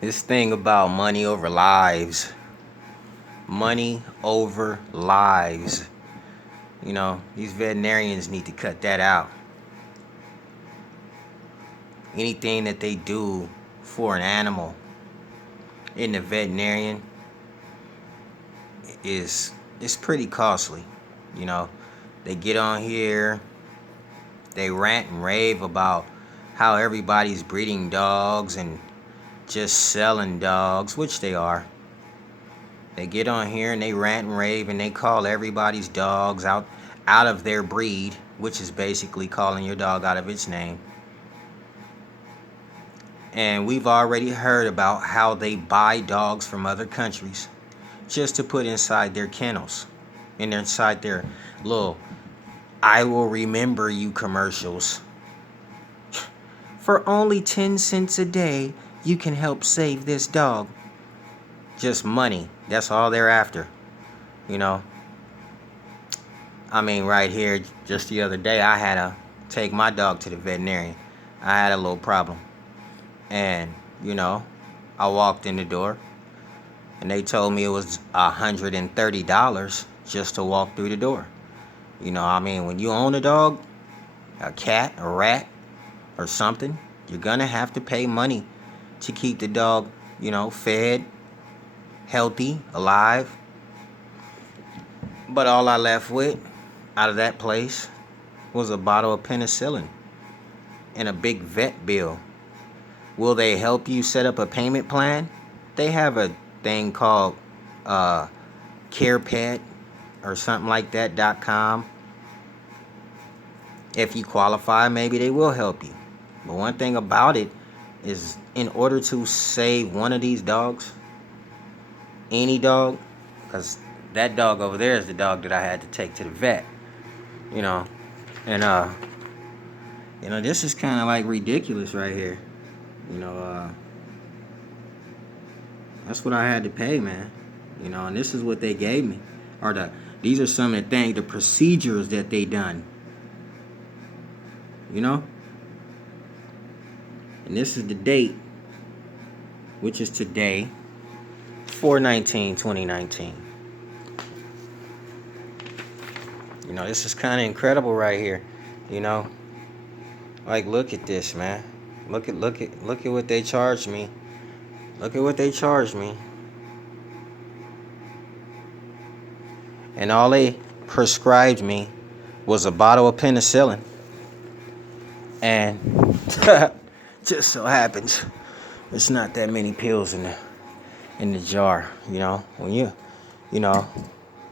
This thing about money over lives. Money over lives. These veterinarians need to cut that out. Anything that they do for an animal in the veterinarian is pretty costly. You know, they get on here, they rant and rave about how everybody's breeding dogs and just selling dogs, which they are. They get on here and they rant and rave and they call everybody's dogs out of their breed, which is basically calling your dog out of its name. And we've already heard about how they buy dogs from other countries just to put inside their kennels and inside their little "I will remember you" commercials. For only 10 cents a day, you can help save this dog. Just money. That's all they're after. You know. I mean, right here, just the other day, I had to take my dog to the veterinarian. I had a little problem. And, I walked in the door and they told me it was $130 just to walk through the door. When you own a dog, a cat, a rat, or something, you're going to have to pay money to keep the dog, fed, healthy, alive. But all I left with out of that place was a bottle of penicillin and a big vet bill. Will they help you set up a payment plan? They have a thing called CarePet or something like that.com. If you qualify, maybe they will help you. But one thing about it is, in order to save one of these dogs, any dog, because that dog over there is the dog that I had to take to the vet, and this is kind of like ridiculous right here. That's what I had to pay, man. And this is what they gave me. These are some of the things, the procedures that they done. And this is the date, which is today, 4/19/2019. This is kind of incredible right here. Like, look at this, man. Look at what they charged me. Look at what they charged me. And all they prescribed me was a bottle of penicillin. And just so happens it's not that many pills in the jar.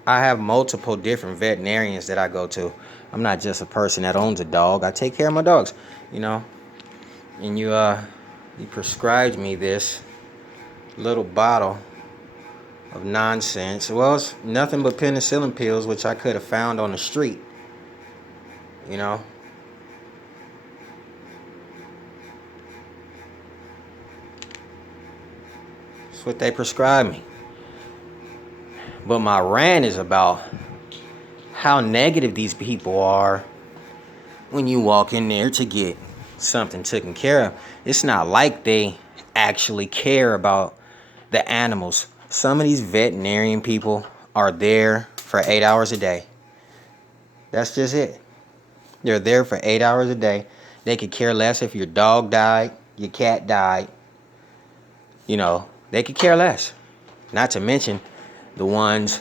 I have multiple different veterinarians that I go to. I'm not just a person that owns a dog. I take care of my dogs, And you prescribed me this little bottle of nonsense. Well, it's nothing but penicillin pills, which I could have found on the street. That's what they prescribed me. But my rant is about how negative these people are when you walk in there to get something taken care of. It's not like they actually care about the animals. Some of these veterinarian people are there for 8 hours a day. That's just it. They're there for 8 hours a day. They could care less if your dog died, your cat died. They could care less. Not to mention the ones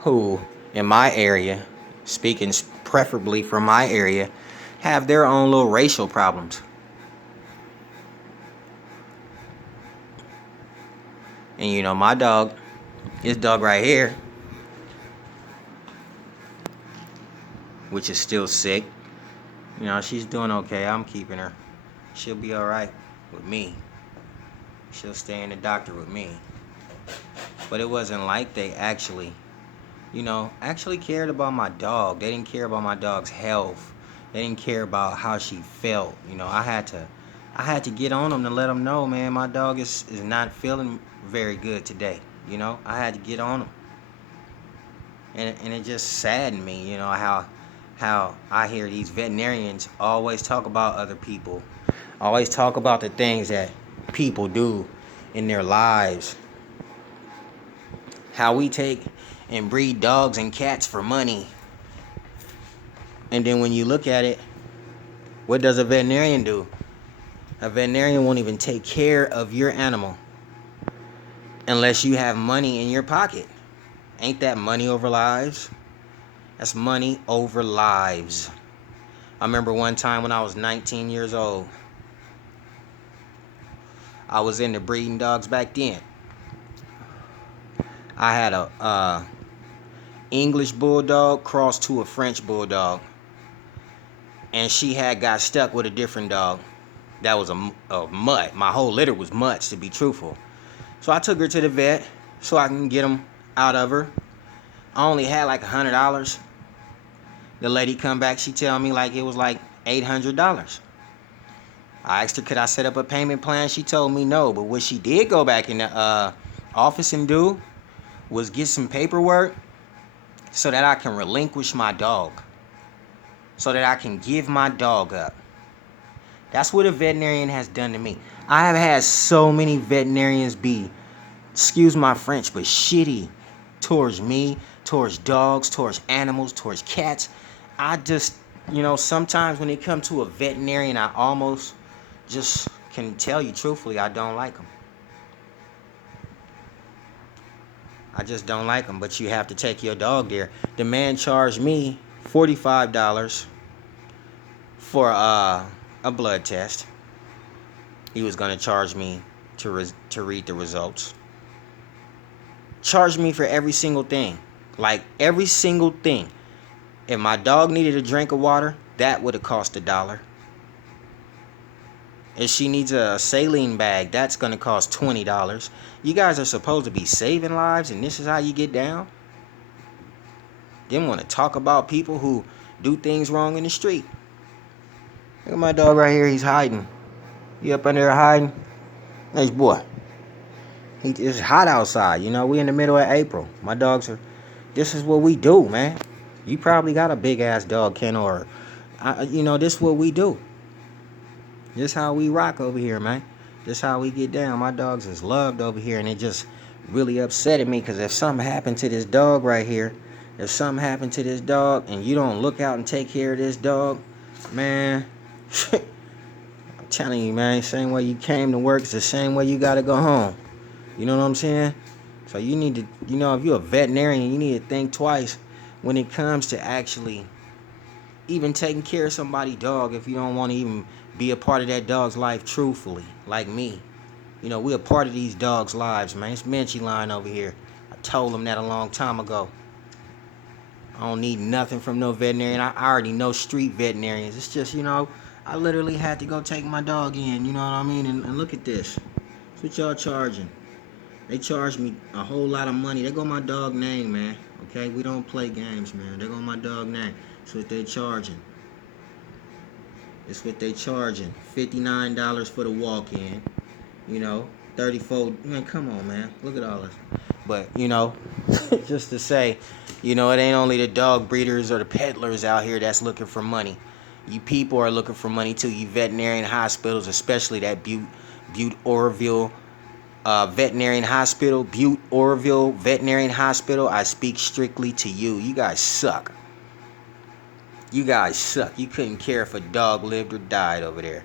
who, in my area, speaking preferably from my area, have their own little racial problems. And my dog, this dog right here, which is still sick, she's doing okay. I'm keeping her. She'll be all right with me. She'll stay in the doctor with me. But it wasn't like they actually cared about my dog. They didn't care about my dog's health. They didn't care about how she felt. I had to get on them to let them know, man, my dog is not feeling very good today. I had to get on them. And it just saddened me, how I hear these veterinarians always talk about other people. Always talk about the things that people do in their lives. How we take and breed dogs and cats for money. And then when you look at it, what does a veterinarian do? A veterinarian won't even take care of your animal unless you have money in your pocket. Ain't that money over lives? That's money over lives. I remember one time when I was 19 years old. I was into breeding dogs back then. I had a English bulldog crossed to a French bulldog. And she had got stuck with a different dog. That was a mutt. My whole litter was mutts, to be truthful. So I took her to the vet so I can get them out of her. I only had like $100. The lady come back, she tell me like it was like $800. I asked her, could I set up a payment plan? She told me no. But what she did go back in the office and do was get some paperwork so that I can relinquish my dog. So that I can give my dog up. That's what a veterinarian has done to me. I have had so many veterinarians be, excuse my French, but shitty towards me, towards dogs, towards animals, towards cats. I just, sometimes when it comes to a veterinarian, I almost just can tell you truthfully, I don't like them. I just don't like them, but you have to take your dog there. The man charged me $45 for a blood test. He was going to charge me to read the results. Charged me for every single thing. Like every single thing. If my dog needed a drink of water, that would have cost $1. If she needs a saline bag, that's going to cost $20. You guys are supposed to be saving lives, and this is how you get down? Then want to talk about people who do things wrong in the street. Look at my dog right here. He's hiding. You up under there hiding? Nice boy. It's hot outside. We in the middle of April. My dogs are... This is what we do, man. You probably got a big-ass dog kennel or... this is what we do. This how we rock over here, man. This how we get down. My dogs is loved over here, and it just really upsetted me because if something happened to this dog right here, if something happened to this dog and you don't look out and take care of this dog, man... I'm telling you, man, same way you came to work is the same way you gotta go home. You know what I'm saying? So you need to, if you're a veterinarian, you need to think twice when it comes to actually even taking care of somebody's dog if you don't want to even be a part of that dog's life truthfully, like me. We're a part of these dogs' lives, man. It's Menchie line over here. I told them that a long time ago. I don't need nothing from no veterinarian. I already know street veterinarians. It's just, I literally had to go take my dog in, you know what I mean? And look at this. That's what y'all charging. They charge me a whole lot of money. They go my dog name, man. Okay? We don't play games, man. They go my dog name. That's what they charging. That's what they charging. $59 for the walk-in. $34. Man, come on, man. Look at all this. But, just to say, it ain't only the dog breeders or the peddlers out here that's looking for money. You people are looking for money too. You veterinarian hospitals, especially that Butte Oroville Veterinarian Hospital, Butte Oroville Veterinarian Hospital. I speak strictly to you. You guys suck. You guys suck. You couldn't care if a dog lived or died over there.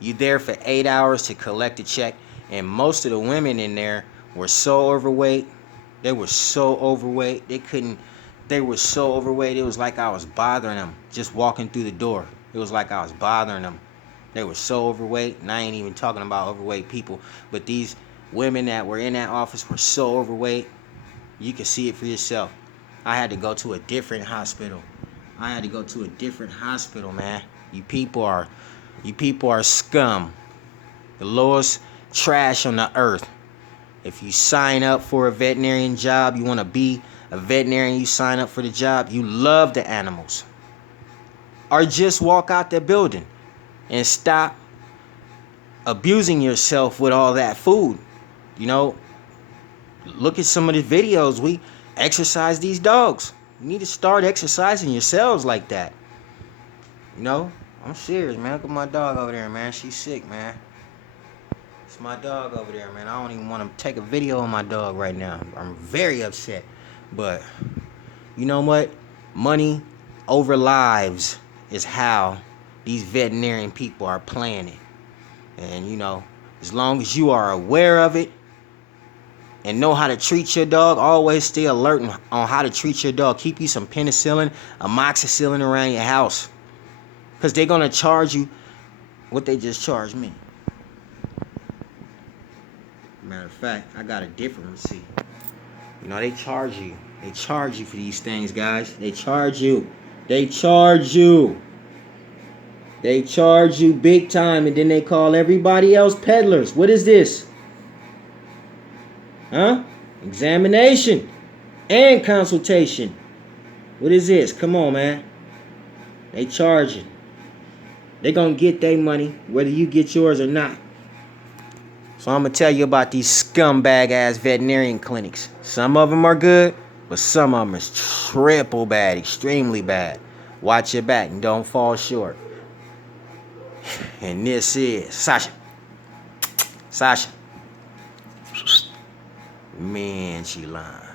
You there for 8 hours to collect a check, and most of the women in there were so overweight. They were so overweight. They were so overweight. It was like I was bothering them just walking through the door. It was like I was bothering them. They were so overweight, and I ain't even talking about overweight people, but these women that were in that office were so overweight. You can see it for yourself. I had to go to a different hospital. Man. You people are scum. The lowest trash on the earth. If you sign up for a veterinarian job, you want to be a veterinarian, you sign up for the job, you love the animals. Or just walk out the building and stop abusing yourself with all that food. Look at some of the videos. We exercise these dogs. You need to start exercising yourselves like that. I'm serious, man. Look at my dog over there, man. She's sick, man. It's my dog over there, man. I don't even want to take a video of my dog right now. I'm very upset. But you know what? Money over lives is how these veterinarian people are playing it. And you know, as long as you are aware of it and know how to treat your dog, always stay alert on how to treat your dog. Keep you some penicillin, amoxicillin around your house. Because they're going to charge you what they just charged me. Matter of fact, I got a different receipt. You know, they charge you. They charge you for these things, guys. They charge you. They charge you. They charge you big time, and then they call everybody else peddlers. What is this? Huh? Examination and consultation. What is this? Come on, man. They charging. They gonna get their money whether you get yours or not. So I'm gonna tell you about these scumbag ass veterinarian clinics. Some of them are good, but some of them is triple bad, extremely bad. Watch your back and don't fall short. And this is Sasha. Sasha. Man, she lying.